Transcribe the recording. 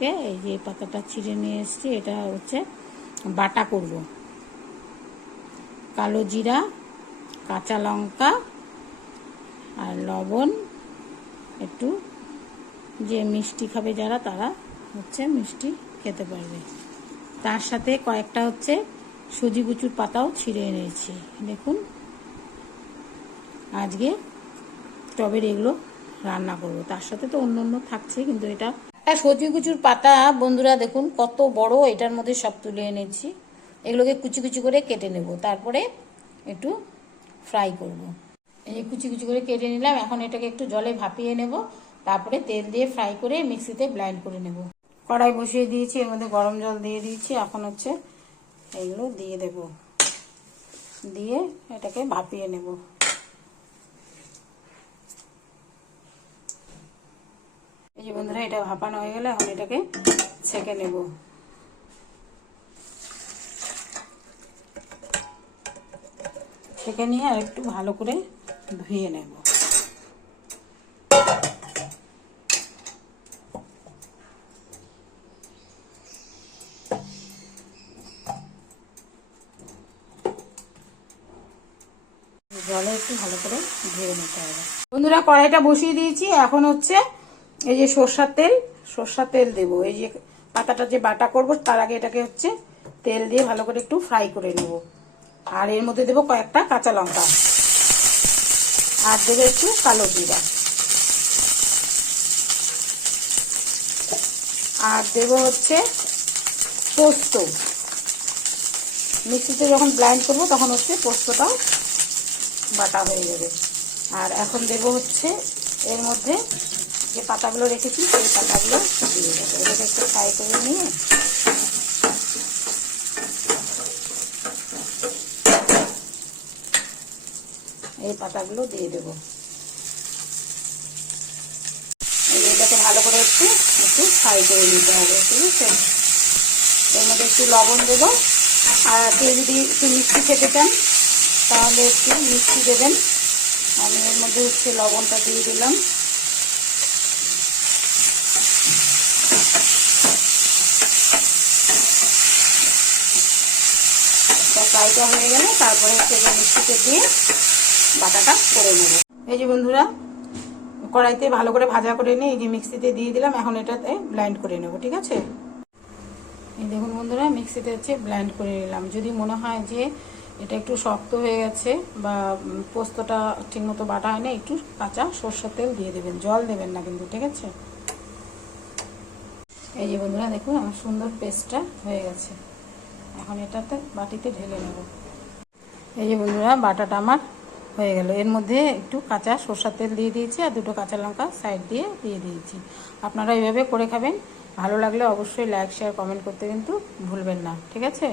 থেকে এই যে পাতাটা ছিঁড়ে নিয়ে এসেছি, এটা হচ্ছে বাটা করব। কালো জিরা, কাঁচা লঙ্কা আর লবণ, একটু যে মিষ্টি খাবে যারা তারা হচ্ছে মিষ্টি খেতে পারবে। তার সাথে কয়েকটা হচ্ছে সুজি কুচুর পাতাও ছিঁড়ে এনেছি। দেখুন, আজকে টবের এগুলো রান্না করব। তার সাথে তো অন্য অন্য থাকছে, কিন্তু এটা একটা সুজি কুচুর পাতা বন্ধুরা দেখুন কত বড়, এটার মধ্যে সব তুলে এনেছি। এগুলোকে কুচি কুচি করে কেটে নেব, তারপরে একটু ফ্রাই করব। এই যে কুচি কুচি করে কেটে নিলাম, এখন এটাকে একটু জলে ভাপিয়ে নেব, তারপরে তেল দিয়ে ফ্রাই করে মিক্সিতে ব্লেন্ড করে নেব। কড়াই বসিয়ে দিয়েছি, এর মধ্যে গরম জল দিয়ে দিয়েছি। এখন হচ্ছে এগুলো দিয়ে দেব, দিয়ে এটাকে ভাপিয়ে নেব। এই যে বন্ধুরা, এটা ভাপানো হয়ে গেলে এখন এটাকে ছেঁকে নেব। ছেঁকে নিয়ে আর একটু ভালো করে ধুয়ে নেব। জলে একটু ভালো করে ধুয়ে নিতে হবে। বন্ধুরা, কড়াইটা বসিয়ে দিয়েছি। এখন হচ্ছে এই যে সরষার তেল দেবো। এই যে পাতাটা যে বাটা করবো তার আগে এটাকে হচ্ছে তেল দিয়ে ভালো করে একটু ফ্রাই করে নেব। আর এর মধ্যে দেবো কয়েকটা কাঁচা লঙ্কা, আর দেবো একটু কালো জিরা, আর দেবো হচ্ছে পোস্ত। মিক্সিতে যখন ব্লেন্ড করবো তখন হচ্ছে পোস্তটাও বাটা হয়ে যাবে। আর এখন দেবো হচ্ছে এর মধ্যে যে পাতাগুলো রেখেছি সেই পাতাগুলো দিয়ে দেবো। এটাকে একটু ফ্রাই করে নিয়ে এই পাতাগুলো দিয়ে দেবো। এটাকে ভালো করে একটু ফ্রাই করে নিতে হবে, ঠিক আছে। এর মধ্যে একটু লবণ দেবো, আর কেউ যদি একটু মিষ্টি খেতে চান তাহলে একটু মিষ্টি দেবেন। আমি এর মধ্যে হচ্ছে লবণটা দিয়ে দিলাম। ফ্রাইটা হয়ে গেলে তারপরে হচ্ছে মিষ্টিতে দিয়ে বাটাটা করে নেব। এই যে বন্ধুরা, কড়াইতে ভালো করে ভাজা করে নিয়ে এই যে মিক্সিতে দিয়ে দিলাম। এখন এটাতে ব্লেন্ড করে নেব, ঠিক আছে। এই দেখুন বন্ধুরা, মিক্সিতে হচ্ছে ব্লেন্ড করে নিলাম। যদি মনে হয় যে এটা একটু শক্ত হয়ে গেছে বা পোস্তটা ঠিকমতো বাটা হয় না, একটু কাঁচা সরষের তেল দিয়ে দেবেন, জল দেবেন না কিন্তু, ঠিক আছে। এই যে বন্ধুরা দেখুন, আমার সুন্দর পেস্টটা হয়ে গেছে। এখন এটাতে বাটিতে ঢেলে নেব। এই যে বন্ধুরা, বাটাটা আমার হয়ে গেল। এর মধ্যে একটু কাঁচা সরষের তেল দিয়ে দিয়েছি, আর দুটো কাঁচা লঙ্কা সাইড দিয়ে দিয়েছি। আপনারা এইভাবে করে খাবেন। ভালো লাগলে অবশ্যই লাইক, শেয়ার, কমেন্ট করতে কিন্তু ভুলবেন না, ঠিক আছে।